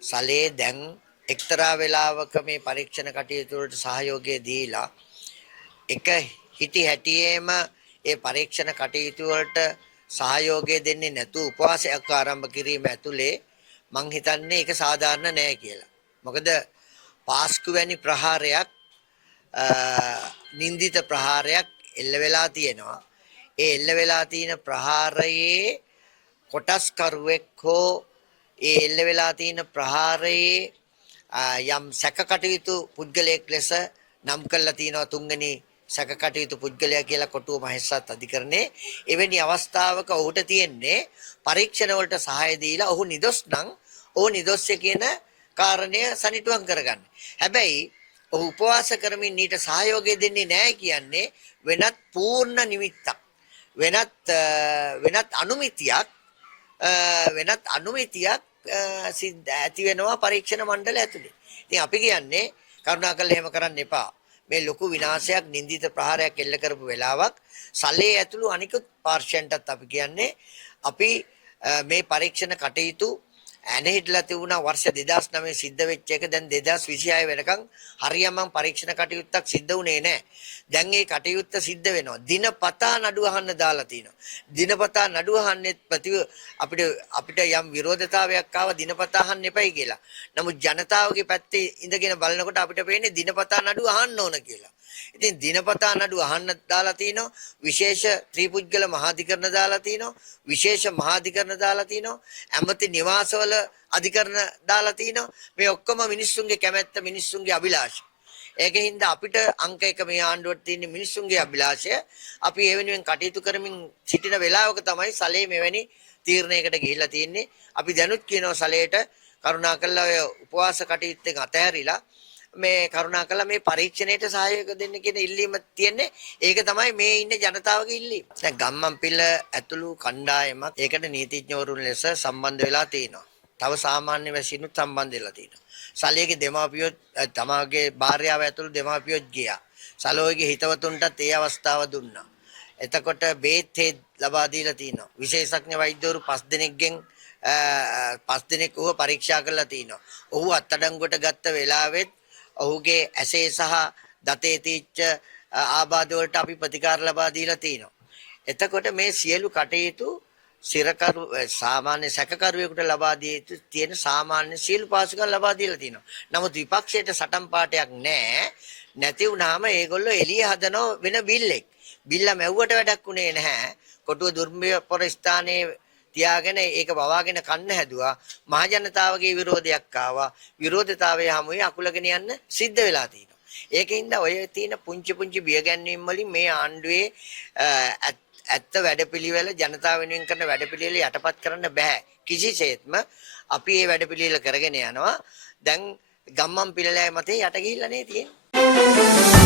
සලේ දැන් එක්තරා වෙලාවක මේ පරීක්ෂණ කටයුතු වලට සහයෝගය දීලා එක හිටි හැටියේම ඒ පරීක්ෂණ කටයුතු වලට සහයෝගය දෙන්නේ නැතුව උපවාසයක් ආරම්භ කිරීම ඇතුලේ මං හිතන්නේ ඒක සාධාරණ නෑ කියලා. මොකද පාස්කු වැනි ප්‍රහාරයක් නින්දිත ප්‍රහාරයක් එල්ල වෙලා තියෙනවා. ඒ එල්ල වෙලා තියෙන ප්‍රහාරයේ කොටස්කරුවෙක් හෝ ඒ එල්ල වෙලා තියෙන ප්‍රහාරයේ යම් සැකකටයුතු පුද්ගලයෙක් ලෙස නම් කරලා තියෙනවා තුන්වෙනි සැකකටයුතු පුද්ගලයා කියලා කොටුව මහේස්ත්‍රාත් අධිකරණයේ එවැනි අවස්ථාවක ඔහුට තියෙන්නේ පරීක්ෂණ වලට සහාය දීලා ඔහු නිදොස් නම් ඔහු නිදොස් කියන කාරණය සනිටුවම් කරගන්න. හැබැයි ඔහු උපවාස කරමින් ඊට සහයෝගය දෙන්නේ නැහැ කියන්නේ වෙනත් පූර්ණ නිමිත්තක් වෙනත් අනුමිතියක් සිද්ධ ඇති වෙනවා පරීක්ෂණ මණ්ඩලය ඇතුලේ. ඉතින් අපි කියන්නේ කරුණාකරලා එහෙම කරන්න එපා. මේ ලොකු විනාශයක් නින්දිත ප්‍රහාරයක් එල්ල කරපු වෙලාවක් සල්ලේ ඇතුළු අනිකුත් පාර්ශ්වයන්ටත් අපි කියන්නේ අපි මේ පරීක්ෂණ කටයුතු ඇනෙහිටලා තිබුණා වර්ෂ 2009 සිද්ධ වෙච්ච එක දැන් 2026 වෙනකන් හරියම පරීක්ෂණ කටයුත්තක් සිද්ධ වුණේ නැහැ. දැන් මේ කටයුත්ත සිද්ධ වෙනවා. දිනපතා නඩු අහන්න දාලා තිනවා. දිනපතා නඩු අහන්නෙත් අපිට යම් විරෝධතාවයක් ආව දිනපතා අහන්න එපයි කියලා. නමුත් ජනතාවගේ පැත්තේ ඉඳගෙන බලනකොට අපිට පේන්නේ දිනපතා නඩු අහන්න ඕන කියලා. ඉතින් දිනපතා නඩු අහන්න දාලා තිනවා. විශේෂ ත්‍රිපුද්ගල මහාධිකරණ දාලා තිනවා. විශේෂ මහාධිකරණ දාලා තිනවා. ඇමති නිවාසවල අධිකරණ දාලා තිනවා. මේ ඔක්කොම මිනිස්සුන්ගේ කැමැත්ත මිනිස්සුන්ගේ අභිලාෂය. ඒකින්ද අපිට අංක 1 මේ ආණ්ඩුවට තියෙන මිනිස්සුන්ගේ අභිලාෂය අපි ඒ වෙනුවෙන් කටයුතු කරමින් සිටින වෙලාවක තමයි සලේ මෙවැනි තීරණයකට ගිහිල්ලා තියෙන්නේ. අපි දැනුත් කියනවා සලේට කරුණාකරලා ඔය උපවාස කටයුත්තෙන් අතහැරිලා මේ කරුණාකරලා මේ පරීක්ෂණයට සහයෝගය දෙන්න කියන ඉල්ලීම තියෙන්නේ. ඒක තමයි මේ ඉන්න ජනතාවගේ ඉල්ලීම. දැන් ගම්මන්පිල ඇතුළු කණ්ඩායමක් ඒකට නීතිඥවරුන් ලෙස සම්බන්ධ වෙලා තිනවා. තව සාමාන්‍ය වැසිනුත් සම්බන්ධ වෙලා තිනවා. සලියගේ දෙමාපියෝ තමාගේ භාර්යාව ඇතුළු දෙමාපියොත් ගියා. සලෝයිගේ හිතවතුන්ටත් ඒ අවස්ථාව දුන්නා. එතකොට බේත් ලබා දීලා තිනවා. විශේෂඥ වෛද්‍යවරු 5 දෙනෙක්ගෙන් 5 දෙනෙක් උව පරීක්ෂා කරලා තිනවා. ඔහු අත්අඩංගුවට ගත්ත වෙලාවෙත් ඔහුගේ ඇසේ සහ දතේ තීච්ච ආබාධ වලට අපි ප්‍රතිකාර ලබා දීලා තිනවා. එතකොට මේ සියලු කටයුතු සිරකරු සාමාන්‍ය සැකකරුවෙකුට ලබා දී තියෙන සාමාන්‍ය සියලු පාසුකම් ලබා දීලා තිනවා. නමුත් විපක්ෂයට සටන් පාටයක් නැහැ. නැති වුනහම ඒගොල්ලෝ එළිය හදනව වෙන බිල්ලෙක්. බිල්ල මැව්වට වැඩක් උනේ නැහැ. කොටුව දුර්මිපොර ස්ථානයේ තියාගෙන ඒක වවාගෙන කන්න හැදුවා. මහ ජනතාවගේ විරෝධයක් ආවා. විරෝධතාවය හැමුවේ අකුලගෙන යන්න සිද්ධ වෙලා තියෙනවා. ඒකින්ද ඔය තියෙන පුංචි බියගැන්වීම් වලින් මේ ආණ්ඩුවේ ඇත්ත වැඩපිළිවෙල ජනතාව වෙනුවෙන් කරන වැඩපිළිවෙල යටපත් කරන්න බෑ. කිසිසේත්ම අපි මේ වැඩපිළිවෙල කරගෙන යනවා. දැන් ගම්මන් පිළලෑ මතේ යට ගිහිල්ලා නේ තියෙන්නේ.